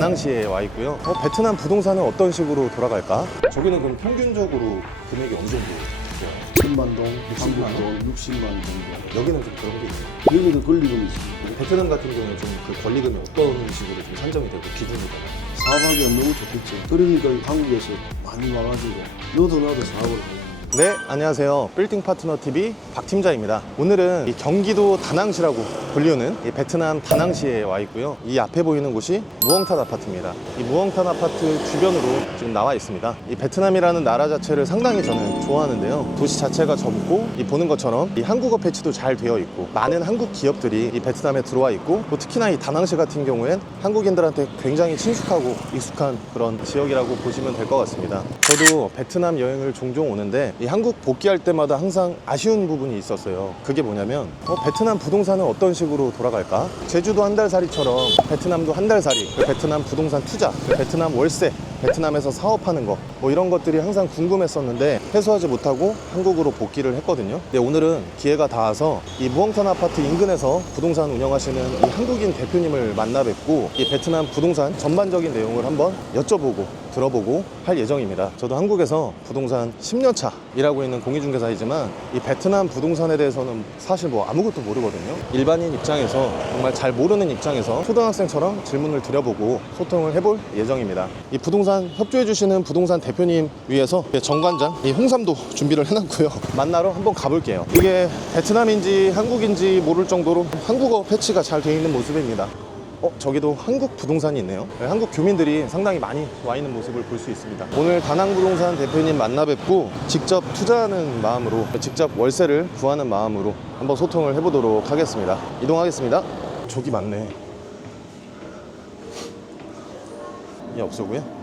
다낭시에 와 있고요. 베트남 부동산은 어떤 식으로 돌아갈까? 저기는 그럼 평균적으로 금액이 어느 정도 돼요? 10만 동, 60만 한국 돈 60만 정도. 여기는 좀 그런 게 있어요. 여기도 권리금이 있습니다. 베트남 같은 경우는 좀 그 권리금이 어떤 식으로 좀 산정이 되고 기준이 되나요? 사업하기가 너무 좋겠죠. 그러니까 한국에서 많이 와가지고 너도 나도 사업을 하려고. 네, 안녕하세요. 빌딩 파트너 TV 박 팀장입니다. 오늘은 이 경기도 다낭시라고 불리우는 이 베트남 다낭시에 와 있고요. 이 앞에 보이는 곳이 무엉탄 아파트입니다. 이 무엉탄 아파트 주변으로 지금 나와 있습니다. 이 베트남이라는 나라 자체를 상당히 저는 좋아하는데요. 도시 자체가 젊고 이 보는 것처럼 이 한국어 배치도 잘 되어 있고 많은 한국 기업들이 이 베트남에 들어와 있고 또 특히나 이 다낭시 같은 경우엔 한국인들한테 굉장히 친숙하고 익숙한 그런 지역이라고 보시면 될 것 같습니다. 저도 베트남 여행을 종종 오는데 이 한국 복귀할 때마다 항상 아쉬운 부분이 있었어요. 그게 뭐냐면 베트남 부동산은 어떤 식으로 돌아갈까? 제주도 한 달 살이처럼 베트남도 한 달 살이, 베트남 부동산 투자, 베트남 월세, 베트남에서 사업하는 거 이런 것들이 항상 궁금했었는데 해소하지 못하고 한국으로 복귀를 했거든요. 근데 오늘은 기회가 닿아서 이 무엉탄 아파트 인근에서 부동산 운영하시는 이 한국인 대표님을 만나 뵙고 이 베트남 부동산 전반적인 내용을 한번 여쭤보고 들어보고 할 예정입니다. 저도 한국에서 부동산 10년차 일하고 있는 공인중개사이지만 이 베트남 부동산에 대해서는 사실 뭐 아무것도 모르거든요. 일반인 입장에서 정말 잘 모르는 입장에서 초등학생처럼 질문을 드려보고 소통을 해볼 예정입니다. 이 부동산 협조해 주시는 부동산 대표님 위해서 정관장 이 홍삼도 준비를 해놨고요. 만나러 한번 가볼게요. 이게 베트남인지 한국인지 모를 정도로 한국어 패치가 잘 되어 있는 모습입니다. 저기도 한국 부동산이 있네요. 한국 교민들이 상당히 많이 와 있는 모습을 볼 수 있습니다. 오늘 다낭 부동산 대표님 만나 뵙고 직접 투자하는 마음으로, 직접 월세를 구하는 마음으로 한번 소통을 해보도록 하겠습니다. 이동하겠습니다. 저기 맞네. 이 없어고요.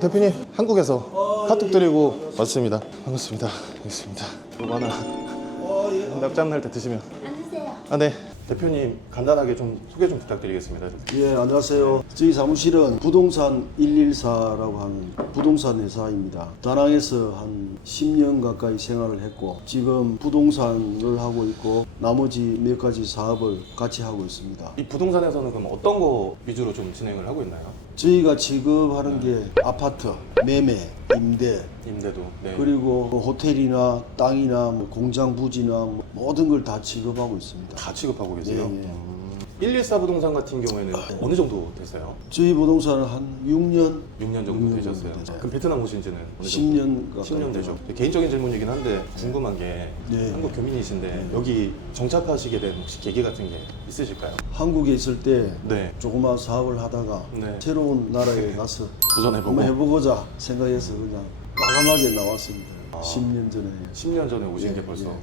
대표님 한국에서 카톡 드리고 왔습니다. 반갑습니다. 알겠습니다. 이거 하나 납작 때 드시면. 앉으세요. 네. 대표님 간단하게 좀 소개 좀 부탁드리겠습니다. 예, 안녕하세요. 저희 사무실은 부동산 114라고 하는 부동산 회사입니다. 다낭에서 한 10년 가까이 생활을 했고 지금 부동산을 하고 있고 나머지 몇 가지 사업을 같이 하고 있습니다. 이 부동산에서는 그럼 어떤 거 위주로 좀 진행을 하고 있나요? 저희가 지급하는 게 아파트, 매매, 임대, 임대도. 네. 그리고 뭐 호텔이나 땅이나 뭐 공장 부지나 뭐 모든 걸 다 지급하고 있습니다. 다 취급하고 계세요? 예, 예. 114 부동산 같은 경우에는 어느 정도 됐어요? 저희 부동산은 한 6년, 6년 정도 6년 되셨어요. 정도 됐어요. 그럼 베트남 오신 지는 어느 정도? 10년 가까이 10년 되죠. 개인적인 질문이긴 한데 궁금한 게 네. 한국 교민이신데 여기 정착하시게 된 혹시 계기 같은 게 있으실까요? 한국에 있을 때 네. 조그만 사업을 하다가 네. 새로운 나라에 가서 도전해보고 한번 해보고자 생각해서 그냥 과감하게 나왔습니다. 10년 전에. 10년 전에 오신 예, 게 벌써. 예.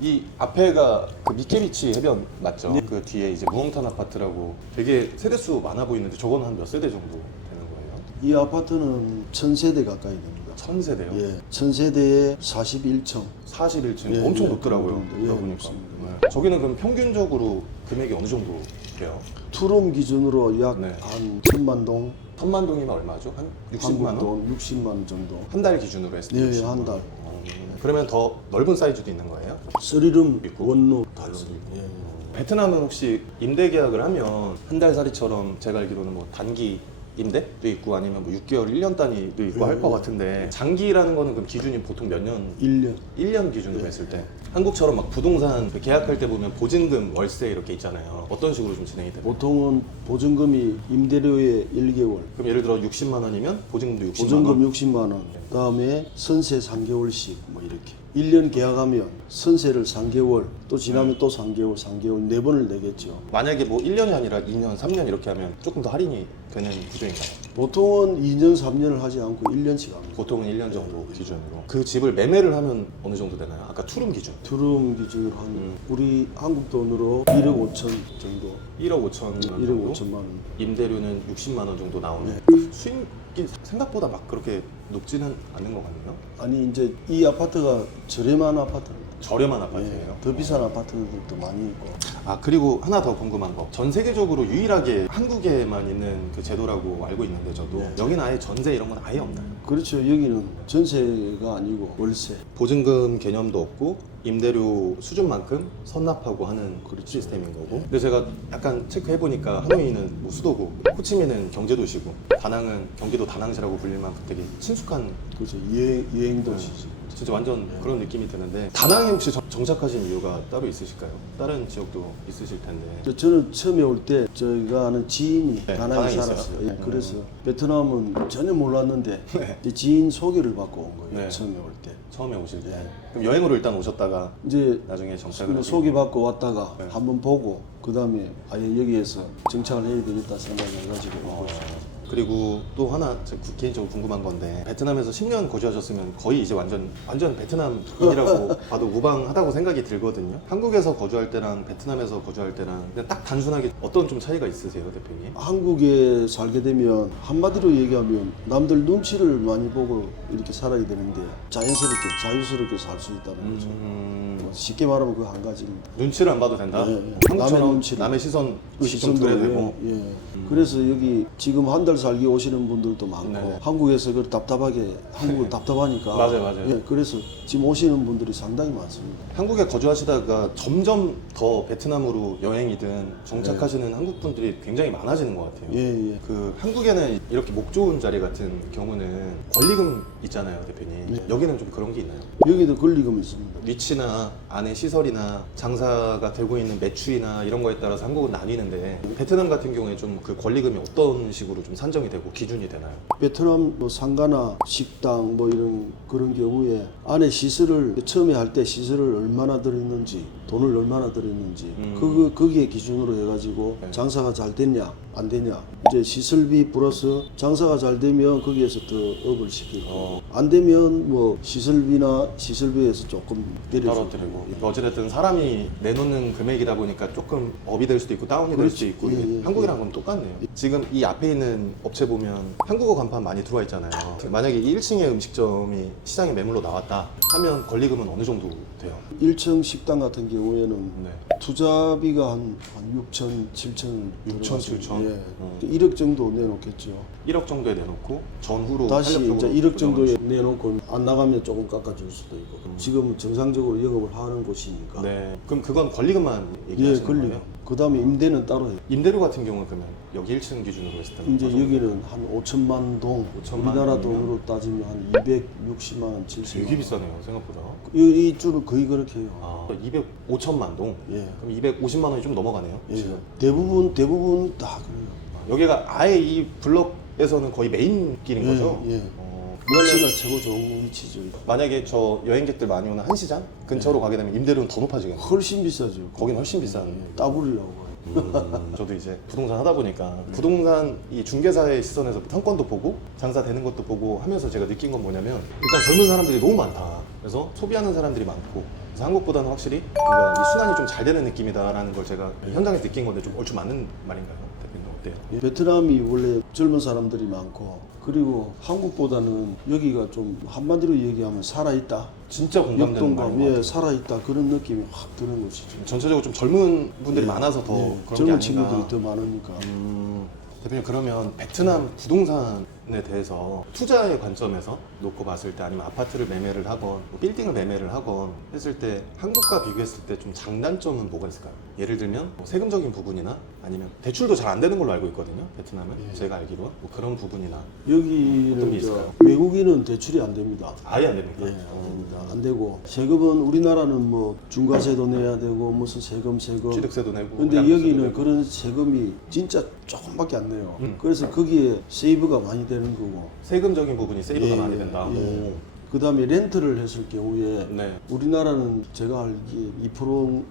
이 앞에가 그 미케비치 해변 맞죠? 네. 그 뒤에 이제 무엉탄 아파트라고 되게 세대수 많아 보이는데 저거는 한 몇 세대 정도 되는 거예요? 이 아파트는 1000세대 가까이 됩니다. 1000세대요? 예, 1000세대에 41층. 41층 예, 엄청 예, 높더라고요. 그 정도. 그러다 예, 보니까. 높습니다. 네. 저기는 그럼 평균적으로 금액이 어느 정도 돼요? 투룸 기준으로 약 네. 한 1000만 동, 1000만 동이면 얼마죠? 한 60만 한국 원? 돈 60만 원 정도. 한 달 기준으로 했을 때 네, 60만 한 원. 달. 그러면 더 넓은 사이즈도 있는 거예요? 쓰리룸, 있고. 원룸. 다 있어요. 예. 베트남은 혹시 임대 계약을 하면 한 달 살이처럼 제가 알기로는 뭐 단기 임대도 있고 아니면 뭐 6개월, 1년 단위도 있고 할 것 같은데 장기라는 거는 그럼 기준이 보통 몇 년? 1년. 1년 기준으로 했을 때 한국처럼 막 부동산 계약할 때 보면 보증금, 월세 이렇게 있잖아요. 어떤 식으로 좀 진행이 돼요? 보통은 보증금이 임대료의 1개월, 그럼 예를 들어 60만 원이면 보증금도 60만 보증금 원? 60만 원, 그다음에 선세 3개월씩 뭐 이렇게 1년 계약하면 선세를 3개월, 또 지나면 또 3개월, 3개월 4번을 내겠죠. 만약에 뭐 1년이 아니라 2년, 3년 이렇게 하면 조금 더 할인이 되는 구조인가요? 보통은 2년, 3년을 하지 않고 1년씩 합니다. 보통은 1년 정도 기준으로. 그 집을 매매를 하면 어느 정도 되나요? 아까 투룸 기준. 투룸 기준으로 한 우리 한국 돈으로 1억 5천 정도, 1억 5천 원 1억 정도? 5천만 원. 임대료는 60만 원 정도 나오는 수익이 생각보다 막 그렇게 높지는 않은 것 같네요. 아니 이제 이 아파트가 저렴한 아파트입니다. 저렴한 아파트예요. 더 비싼 아파트들도 많이 있고. 아, 그리고 하나 더 궁금한 거. 전 세계적으로 유일하게 한국에만 있는 그 제도라고 알고 있는데 저도 네. 여기는 아예 전세 이런 건 아예 없나요? 그렇죠. 여기는 전세가 아니고 월세. 보증금 개념도 없고 임대료 수준만큼 선납하고 하는 시스템인 거고. 근데 제가 약간 체크해 보니까 하노이는 뭐 수도고, 호치민은 경제도시고, 다낭은 경기도 다낭시라고 불릴 만큼 되게 친숙한, 그렇죠. 여행 도시지. 진짜 완전 그런 느낌이 드는데, 다낭에 혹시 정착하신 이유가 따로 있으실까요? 다른 지역도 있으실 텐데. 저는 처음에 올 때 저희가 아는 지인이 네, 다낭에 다낭에 살았어요. 있어요? 예, 그래서 베트남은 전혀 몰랐는데 이제 지인 소개를 받고 온 거예요. 네. 처음에 올 때. 처음에 오실 때. 네. 그럼 여행으로 일단 오셨다가 이제 나중에 정착을 하시고. 소개받고 왔다가 네. 한번 보고 그 다음에 아예 여기에서 정착을 해야 되겠다 생각해가지고 온 거죠. 그리고 또 하나 제가 개인적으로 궁금한 건데, 베트남에서 10년 거주하셨으면 거의 이제 완전 베트남인이라고 봐도 무방하다고 생각이 들거든요. 한국에서 거주할 때랑 베트남에서 거주할 때랑 그냥 딱 단순하게 어떤 좀 차이가 있으세요, 대표님? 한국에 살게 되면 한마디로 얘기하면 남들 눈치를 많이 보고 이렇게 살아야 되는데 자연스럽게 자유스럽게 살 수 있다는 거죠. 쉽게 말하면 그 한 가지입니다. 눈치를 안 봐도 된다? 예, 예. 한국처럼 남의 눈치를. 남의 시선 그 의식 좀 들어야 되고. 예, 예. 그래서 여기 지금 한 달 살기 오시는 분들도 많고 네. 한국에서 그 답답하게 한국을 답답하니까 맞아요. 예, 그래서 지금 오시는 분들이 상당히 많습니다. 한국에 거주하시다가 점점 더 베트남으로 여행이든 정착하시는 한국 분들이 굉장히 많아지는 것 같아요. 예, 예. 그 한국에는 이렇게 목 좋은 자리 같은 경우는 권리금 있잖아요, 대표님. 여기는 좀 그런 게 있나요? 여기도 권리금이 있습니다. 위치나 안에 시설이나 장사가 되고 있는 매출이나 이런 거에 따라서 한국은 나뉘는데, 베트남 같은 경우에 좀 그 권리금이 어떤 식으로 좀 산정이 되고 기준이 되나요? 베트남 뭐 상가나 식당 뭐 이런 그런 경우에 안에 시설을 처음에 할 때 시설을 얼마나 들였는지 돈을 얼마나 들였는지 거기에 기준으로 해가지고 네. 장사가 잘 됐냐 안 되냐 이제 시설비 플러스 장사가 잘 되면 거기에서 더 업을 시키고 안 되면 뭐 시설비에서 조금 내려주고 떨어뜨리고. 어찌됐든 사람이 내놓는 금액이다 보니까 조금 업이 될 수도 있고 다운이 될 수도 있고. 예, 예, 한국이랑 그럼 똑같네요. 지금 이 앞에 있는 업체 보면 한국어 간판 많이 들어와 있잖아요. 만약에 이 1층에 음식점이 시장에 매물로 나왔다 하면 권리금은 어느 정도 돼요? 1층 식당 같은 경우에는 네. 투자비가 한 6천, 7천 6천, 7천? 예. 1억 정도 내놓겠죠. 1억 정도에 내놓고 전후로 다시 이제 탄력적으로 1억 정도에 내놓고 안 나가면 조금 깎아줄 수도 있고 지금은 정상적으로 영업을 하는 곳이니까 네. 그럼 그건 권리금만 예, 얘기하시는 권리. 거예요? 그 다음에 임대는 따로 해요. 임대료 같은 경우는 그러면 여기 1층 기준으로 했을 때 이제 여기는 한 5천만 동, 5천만 우리나라 동이면? 돈으로 따지면 한 260만 원, 70만 되게 원. 비싸네요, 생각보다. 이 줄은 거의 그렇게 해요. 아, 5천만 동? 예. 그럼 250만 원이 좀 넘어가네요. 예. 지금. 대부분 다 그래요. 여기가 아예 이 블럭에서는 거의 메인 길인 거죠? 예. 그러면 위치가 최고 좋은 위치죠. 만약에 저 여행객들 많이 오는 한시장 근처로 가게 되면 임대료는 더 높아지겠네요. 훨씬 비싸죠. 거긴 훨씬 비싼. 따블이라고 해요. 저도 이제 부동산 하다 보니까 부동산 이 중개사의 시선에서 상권도 보고 장사되는 것도 보고 하면서 제가 느낀 건 뭐냐면, 일단 젊은 사람들이 너무 많다. 그래서 소비하는 사람들이 많고, 그래서 한국보다는 확실히 뭔가 이 순환이 좀 잘 되는 느낌이다라는 걸 제가 현장에서 느낀 건데, 좀 얼추 맞는 말인가요? 대표님 어때요? 베트남이 원래 젊은 사람들이 많고 그리고 한국보다는 여기가 좀 한마디로 얘기하면 살아있다. 진짜 공감되는 말인 것 역동감, 같아요. 예, 살아있다 그런 느낌이 확 드는 곳이죠. 전체적으로 좀 젊은 분들이 많아서 더 예, 그런 게 젊은 아닌가. 친구들이 더 많으니까. 대표님, 그러면 베트남 부동산에 대해서 투자의 관점에서 놓고 봤을 때, 아니면 아파트를 매매를 하건 뭐 빌딩을 매매를 하건 했을 때 한국과 비교했을 때 좀 장단점은 뭐가 있을까요? 예를 들면 뭐 세금적인 부분이나 아니면 대출도 잘 안 되는 걸로 알고 있거든요, 베트남은. 제가 알기로 뭐 그런 부분이나 어떤 여기는 게 저 있을까요? 외국인은 대출이 안 됩니다. 아예 안 됩니까? 예, 안 됩니다. 안 되고 세금은 우리나라는 뭐 중과세도 내야 되고 무슨 세금 취득세도 내고. 근데 양도세도 여기는 내고. 그런 세금이 진짜 조금밖에 안 내요. 그래서 거기에 세이브가 많이 되는 거고. 세금적인 부분이 세이브가 예, 많이 된다. 예. 그 다음에 렌트를 했을 경우에 네. 우리나라는 제가 알기에 2%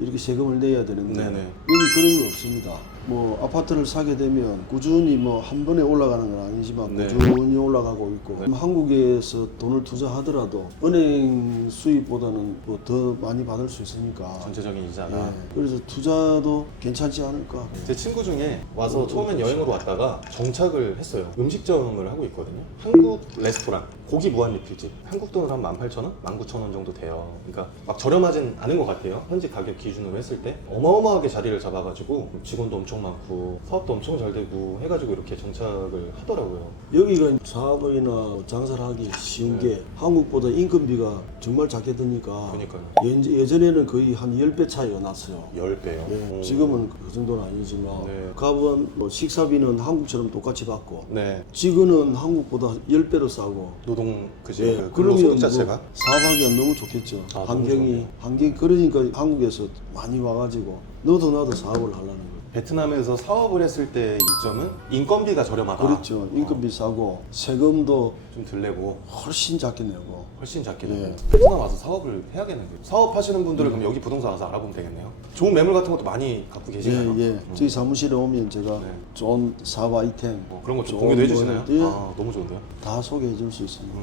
이렇게 세금을 내야 되는데 네네. 여기 그런 거 없습니다. 뭐 아파트를 사게 되면 꾸준히 뭐 한 번에 올라가는 건 아니지만 네. 꾸준히 올라가고 있고 한국에서 돈을 투자하더라도 은행 수입보다는 뭐 더 많이 받을 수 있으니까 전체적인 이자가. 예. 그래서 투자도 괜찮지 않을까. 제 친구 중에 와서 처음엔 여행으로 왔다가 정착을 했어요. 음식점을 하고 있거든요. 한국 레스토랑, 고기 무한 리필집. 한국 돈으로 한 18,000원? 19,000원 정도 돼요. 그러니까 막 저렴하진 않은 것 같아요. 현지 가격 기준으로 했을 때. 어마어마하게 자리를 잡아가지고 직원도 엄청 많고 사업도 엄청 잘 되고 해가지고 이렇게 정착을 하더라고요. 여기가 사업이나 장사를 하기 쉬운 게 한국보다 인건비가 정말 작게 드니까 그러니까요. 예전에는 거의 한 10배 차이가 났어요. 10배요. 예, 지금은 그 정도는 아니지만 네. 값은 뭐 식사비는 한국처럼 똑같이 받고 네. 직원은 한국보다 10배로 싸고 노동, 그지? 예, 그 그러면 근로소득 자체가? 뭐 사업하기가 너무 좋겠죠. 아, 너무 환경이 좋네요. 환경 그러니까 한국에서 많이 와가지고 너도 나도 사업을 하려는 거예요. 베트남에서 사업을 했을 때 이점은 인건비가 저렴하다. 그렇죠. 인건비 싸고 세금도 좀 덜 내고 훨씬 작게 내고. 훨씬 작게 예. 되고 베트남 와서 사업을 해야겠는데요. 사업하시는 분들은 그럼 여기 부동산 와서 알아보면 되겠네요. 좋은 매물 같은 것도 많이 갖고 계시나요? 예, 예. 저희 사무실에 오면 제가 네. 좋은 사업 아이템 그런 것 좀 좋은 공유도 해주시나요? 거, 예. 아, 너무 좋은데요? 다 소개해 줄 수 있습니다.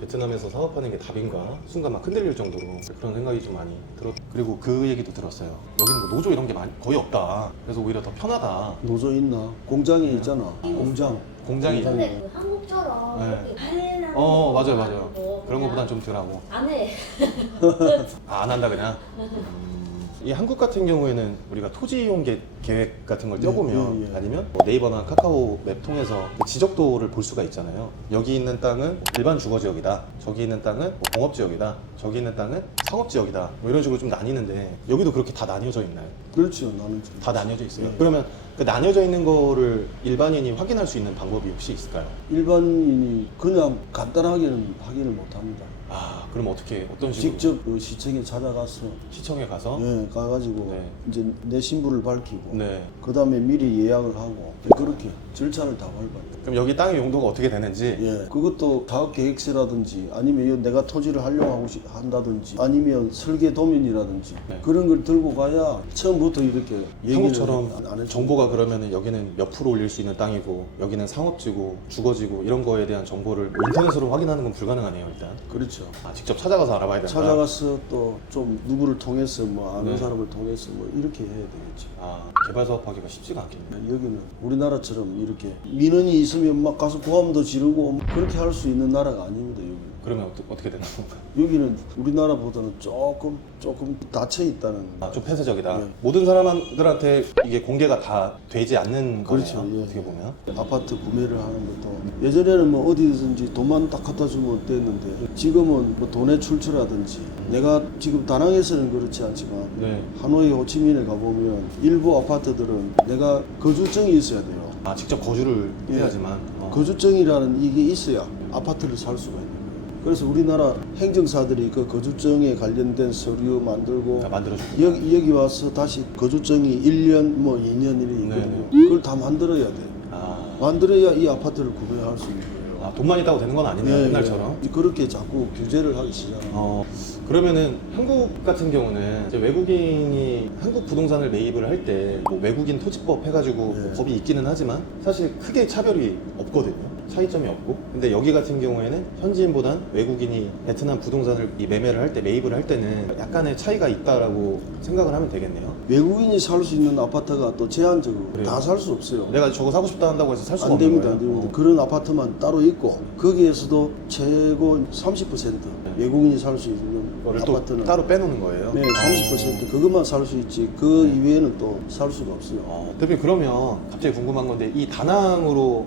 베트남에서 사업하는 게 답인가 순간 막 흔들릴 정도로 그런 생각이 좀 많이 들었. 그리고 그 얘기도 들었어요. 여기는 뭐 노조 이런 게 거의 없다. 그래서 오히려 더 편하다. 노조 있나? 공장에 있잖아. 공장. 공장이 근데 그 한국처럼 네. 이렇게 발레나 맞아요. 그런 것보단 좀 덜하고. 안 해. 안 한다 그냥. 이 한국 같은 경우에는 우리가 토지 이용 계획 같은 걸 떼어보면 예, 예. 아니면 뭐 네이버나 카카오 맵 통해서 그 지적도를 볼 수가 있잖아요. 여기 있는 땅은 일반 주거 지역이다. 저기 있는 땅은 뭐 공업 지역이다. 저기 있는 땅은 상업 지역이다. 뭐 이런 식으로 좀 나뉘는데 여기도 그렇게 다 나뉘어져 있나요? 그렇죠. 나는 좀. 다 나뉘어져 있어요. 예. 그러면 그 나뉘어져 있는 거를 일반인이 확인할 수 있는 방법이 혹시 있을까요? 일반인이 그냥 간단하게는 확인을 못 합니다. 아, 그럼 어떤 식으로? 직접 그 시청에 찾아가서 시청에 가서 예, 가가지고 네. 이제 내 신분을 밝히고 네. 그 다음에 미리 예약을 하고 그렇게 절차를 다 밟아요. 그럼 여기 땅의 용도가 어떻게 되는지 예, 그것도 사업 계획서라든지 아니면 내가 토지를 활용하고 한다든지 아니면 설계 도면이라든지 네. 그런 걸 들고 가야 처음부터 이렇게 얘기를 한국처럼 안 해줘. 정보가 그러면은 여기는 몇 프로 올릴 수 있는 땅이고 여기는 상업지고 주거지고 이런 거에 대한 정보를 인터넷으로 확인하는 건 불가능하네요 일단. 그렇죠. 아, 직접 찾아가서 알아봐야 된다. 찾아가서 또 좀 누구를 통해서 뭐 아는 네. 사람을 통해서 뭐 이렇게 해야 되겠지. 아, 개발 사업하기가 쉽지가 않겠네요. 여기는 우리나라처럼 이렇게 민원이 있으면 막 가서 고함도 지르고 그렇게 할 수 있는 나라가 아닙니다. 여기. 그러면 어떻게 되나? 여기는 우리나라보다는 조금 닫혀 있다는. 아, 좀 폐쇄적이다. 네. 모든 사람들한테 이게 공개가 다 되지 않는 그렇죠. 거네요. 예. 어떻게 보면. 아파트 구매를 하는 것도 예전에는 뭐 어디든지 돈만 딱 갖다 주면 됐는데 지금은 뭐 돈의 출처라든지 내가 지금 다낭에서는 그렇지 않지만 네. 하노이 호치민에 가보면 일부 아파트들은 내가 거주증이 있어야 돼요. 아, 직접 거주를 예. 해야지만. 거주증이라는 이게 있어야 아파트를 살 수가 있는 거예요. 그래서 우리나라 행정사들이 그 거주증에 관련된 서류 만들고 다 만들어주고. 여기 와서 다시 거주증이 1년 뭐 2년 이렇게 있거든요. 네네. 그걸 다 만들어야 돼. 아, 만들어야 이 아파트를 구매할 수 있는 거예요. 아, 돈만 있다고 되는 건 아니네요. 옛날처럼. 예. 그렇게 자꾸 규제를 하기 시작합니다. 그러면은 한국 같은 경우는 이제 외국인이 한국 부동산을 매입을 할 때 뭐 외국인 토지법 해가지고 뭐 네. 법이 있기는 하지만 사실 크게 차별이 없거든요. 차이점이 없고. 근데 여기 같은 경우에는 현지인보단 외국인이 베트남 부동산을 이 매매를 할 때 매입을 할 때는 약간의 차이가 있다라고 생각을 하면 되겠네요. 외국인이 살 수 있는 아파트가 또 제한적으로 그래요? 다 살 수 없어요. 내가 저거 사고 싶다 한다고 해서 살 수가 안 없는 됩니다, 거예요. 안 됩니다. 그런 아파트만 따로 있고 거기에서도 최고 30% 외국인이 살 수 있는 그거를 또 아파트는 따로 빼놓는 거예요. 네, 30% 그것만 살 수 있지 그 이외에는 또 살 수가 없어요. 대표님 그러면 갑자기 궁금한 건데 이 다낭으로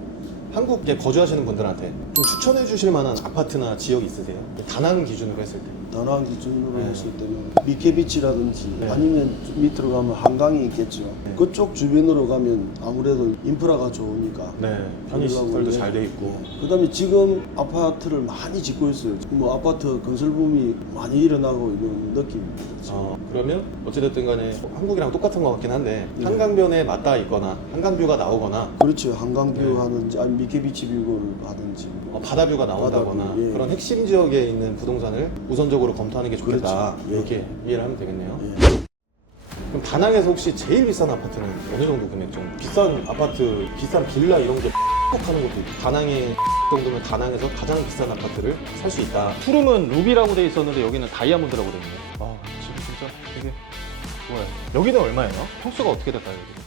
한국에 거주하시는 분들한테 좀 추천해 주실 만한 아파트나 지역이 있으세요? 다낭 기준으로 했을 때. 다낭 기준으로 네. 했을 때는 미케비치라든지 네. 아니면 좀 밑으로 가면 한강이 있겠죠. 네. 그쪽 주변으로 가면 아무래도 인프라가 좋으니까. 네, 편의시설도 잘 돼 있고. 그다음에 지금 아파트를 많이 짓고 있어요. 뭐 아파트 건설붐이 많이 일어나고 있는 느낌입니다. 지금. 그러면 어찌됐든 간에 한국이랑 똑같은 것 같긴 한데 네. 한강변에 맞닿아 있거나 한강뷰가 나오거나 그렇죠. 한강뷰 네. 하든지 아니면 미케비치 뷰를 하든지. 바다뷰가 나온다거나 바다뷰, 예. 그런 핵심 지역에 있는 부동산을 우선적으로 검토하는 게 좋겠다. 그렇죠. 예. 이렇게 이해를 하면 되겠네요. 예. 그럼 다낭에서 혹시 제일 비싼 아파트는 어느 정도 금액 좀? 비싼 아파트, 비싼 빌라 이런 게 하는 것도 있고 다낭에 정도면 다낭에서 가장 비싼 아파트를 살 수 있다. 푸름은 루비라고 돼 있었는데 여기는 다이아몬드라고 돼 있네요. 아, 집이 진짜 되게 좋아요. 여기는 얼마예요? 평수가 어떻게 될까요? 여기?